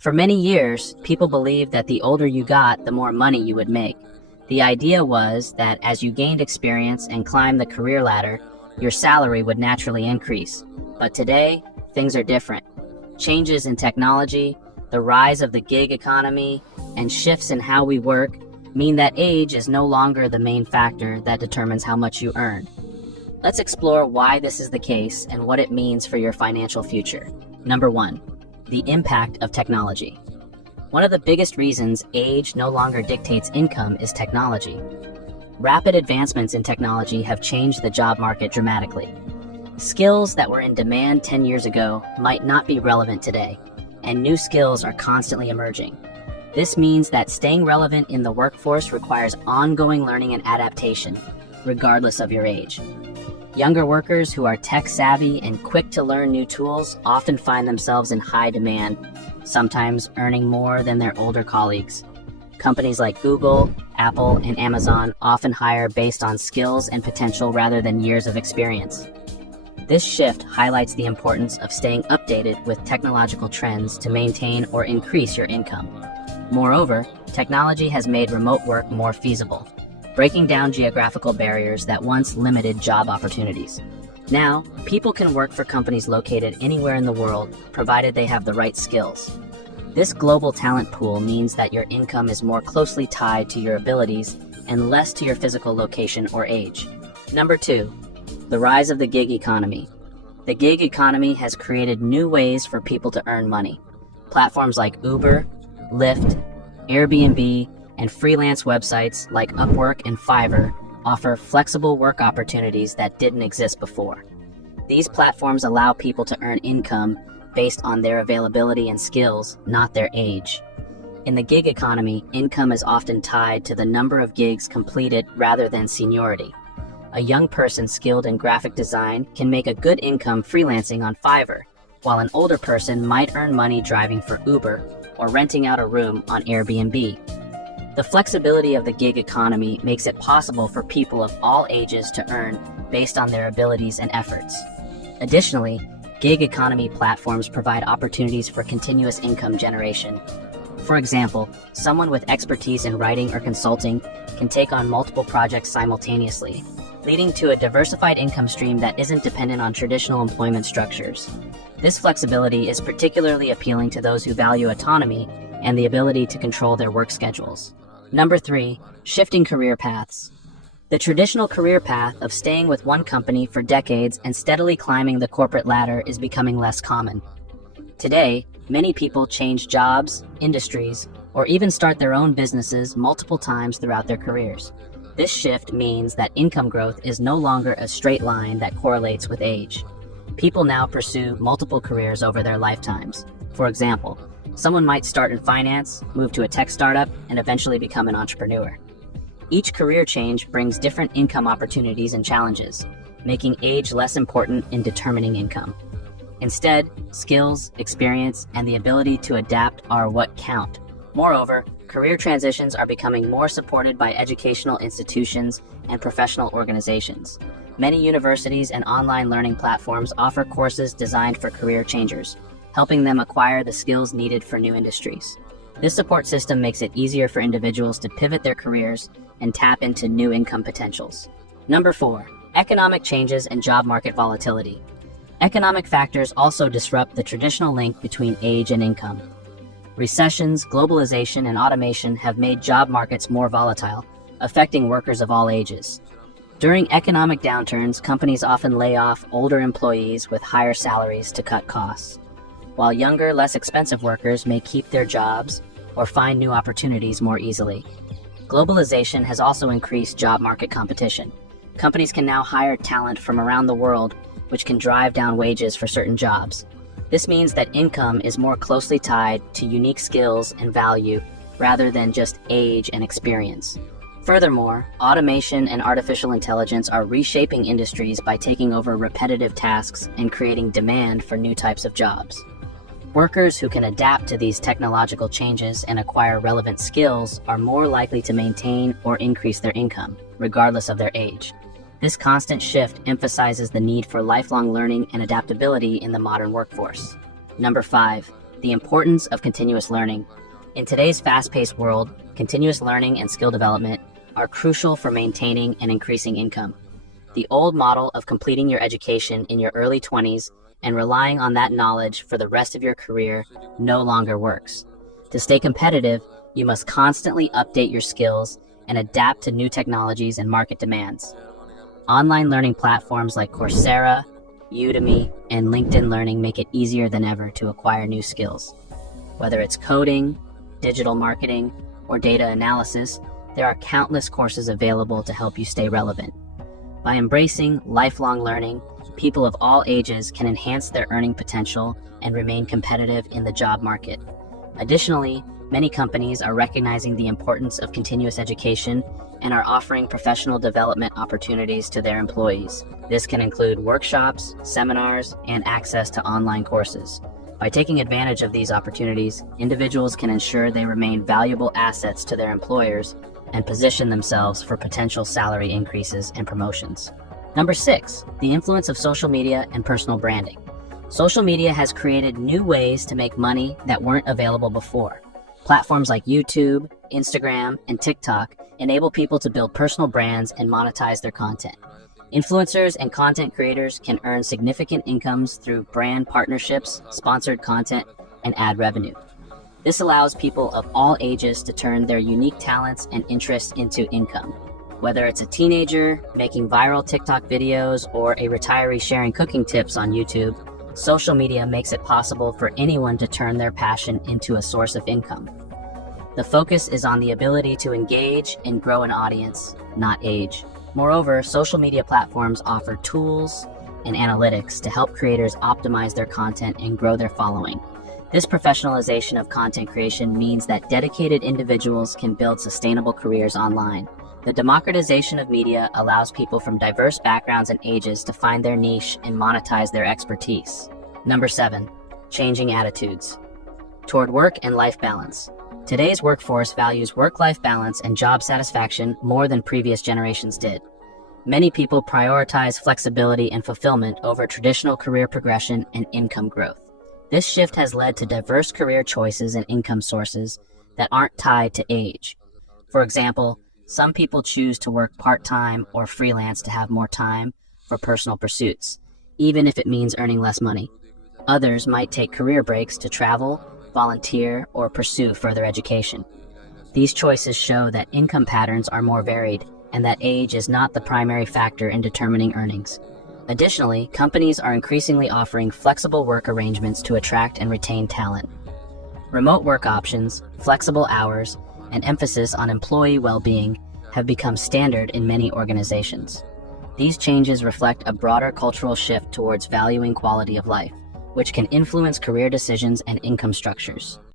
For many years, people believed that the older you got, the more money you would make. The idea was that as you gained experience and climbed the career ladder, your salary would naturally increase. But today, things are different. Changes in technology, the rise of the gig economy, and shifts in how we work mean that age is no longer the main factor that determines how much you earn. Let's explore why this is the case and what it means for your financial future. Number 1, the impact of technology. One of the biggest reasons age no longer dictates income is technology. Rapid advancements in technology have changed the job market dramatically. Skills that were in demand 10 years ago might not be relevant today, and new skills are constantly emerging. This means that staying relevant in the workforce requires ongoing learning and adaptation, regardless of your age. Younger workers who are tech-savvy and quick to learn new tools often find themselves in high demand, sometimes earning more than their older colleagues. Companies like Google, Apple, and Amazon often hire based on skills and potential rather than years of experience. This shift highlights the importance of staying updated with technological trends to maintain or increase your income. Moreover, technology has made remote work more feasible, breaking down geographical barriers that once limited job opportunities. Now, people can work for companies located anywhere in the world, provided they have the right skills. This global talent pool means that your income is more closely tied to your abilities and less to your physical location or age. Number 2, the rise of the gig economy. The gig economy has created new ways for people to earn money. Platforms like Uber, Lyft, Airbnb, and freelance websites like Upwork and Fiverr offer flexible work opportunities that didn't exist before. These platforms allow people to earn income based on their availability and skills, not their age. In the gig economy, income is often tied to the number of gigs completed rather than seniority. A young person skilled in graphic design can make a good income freelancing on Fiverr, while an older person might earn money driving for Uber or renting out a room on Airbnb. The flexibility of the gig economy makes it possible for people of all ages to earn based on their abilities and efforts. Additionally, gig economy platforms provide opportunities for continuous income generation. For example, someone with expertise in writing or consulting can take on multiple projects simultaneously, leading to a diversified income stream that isn't dependent on traditional employment structures. This flexibility is particularly appealing to those who value autonomy and the ability to control their work schedules. Number 3, shifting career paths. The traditional career path of staying with one company for decades and steadily climbing the corporate ladder is becoming less common. Today, many people change jobs, industries, or even start their own businesses multiple times throughout their careers. This shift means that income growth is no longer a straight line that correlates with age. People now pursue multiple careers over their lifetimes. For example, someone might start in finance, move to a tech startup, and eventually become an entrepreneur. Each career change brings different income opportunities and challenges, making age less important in determining income. Instead, skills, experience, and the ability to adapt are what count. Moreover, career transitions are becoming more supported by educational institutions and professional organizations. Many universities and online learning platforms offer courses designed for career changers, helping them acquire the skills needed for new industries. This support system makes it easier for individuals to pivot their careers and tap into new income potentials. Number 4, economic changes and job market volatility. Economic factors also disrupt the traditional link between age and income. Recessions, globalization, and automation have made job markets more volatile, affecting workers of all ages. During economic downturns, companies often lay off older employees with higher salaries to cut costs, while younger, less expensive workers may keep their jobs or find new opportunities more easily. Globalization has also increased job market competition. Companies can now hire talent from around the world, which can drive down wages for certain jobs. This means that income is more closely tied to unique skills and value rather than just age and experience. Furthermore, automation and artificial intelligence are reshaping industries by taking over repetitive tasks and creating demand for new types of jobs. Workers who can adapt to these technological changes and acquire relevant skills are more likely to maintain or increase their income, regardless of their age. This constant shift emphasizes the need for lifelong learning and adaptability in the modern workforce. Number 5, The importance of continuous learning. In today's fast-paced world, continuous learning and skill development are crucial for maintaining and increasing income. The old model of completing your education in your early 20s and relying on that knowledge for the rest of your career no longer works. To stay competitive, you must constantly update your skills and adapt to new technologies and market demands. Online learning platforms like Coursera, Udemy, and LinkedIn Learning make it easier than ever to acquire new skills. Whether it's coding, digital marketing, or data analysis, there are countless courses available to help you stay relevant. By embracing lifelong learning, people of all ages can enhance their earning potential and remain competitive in the job market. Additionally, many companies are recognizing the importance of continuous education and are offering professional development opportunities to their employees. This can include workshops, seminars, and access to online courses. By taking advantage of these opportunities, individuals can ensure they remain valuable assets to their employers and position themselves for potential salary increases and promotions. Number 6, the influence of social media and personal branding. Social media has created new ways to make money that weren't available before. Platforms like YouTube, Instagram, and TikTok enable people to build personal brands and monetize their content. Influencers and content creators can earn significant incomes through brand partnerships, sponsored content, and ad revenue. This allows people of all ages to turn their unique talents and interests into income. Whether it's a teenager making viral TikTok videos or a retiree sharing cooking tips on YouTube, social media makes it possible for anyone to turn their passion into a source of income. The focus is on the ability to engage and grow an audience, not age. Moreover, social media platforms offer tools and analytics to help creators optimize their content and grow their following. This professionalization of content creation means that dedicated individuals can build sustainable careers online. The democratization of media allows people from diverse backgrounds and ages to find their niche and monetize their expertise. Number 7, changing attitudes toward work and life balance. Today's workforce values work-life balance and job satisfaction more than previous generations did. Many people prioritize flexibility and fulfillment over traditional career progression and income growth. This shift has led to diverse career choices and income sources that aren't tied to age. For example, some people choose to work part-time or freelance to have more time for personal pursuits, even if it means earning less money. Others might take career breaks to travel, volunteer, or pursue further education. These choices show that income patterns are more varied and that age is not the primary factor in determining earnings. Additionally, companies are increasingly offering flexible work arrangements to attract and retain talent. Remote work options, flexible hours, and emphasis on employee well-being have become standard in many organizations. These changes reflect a broader cultural shift towards valuing quality of life, which can influence career decisions and income structures.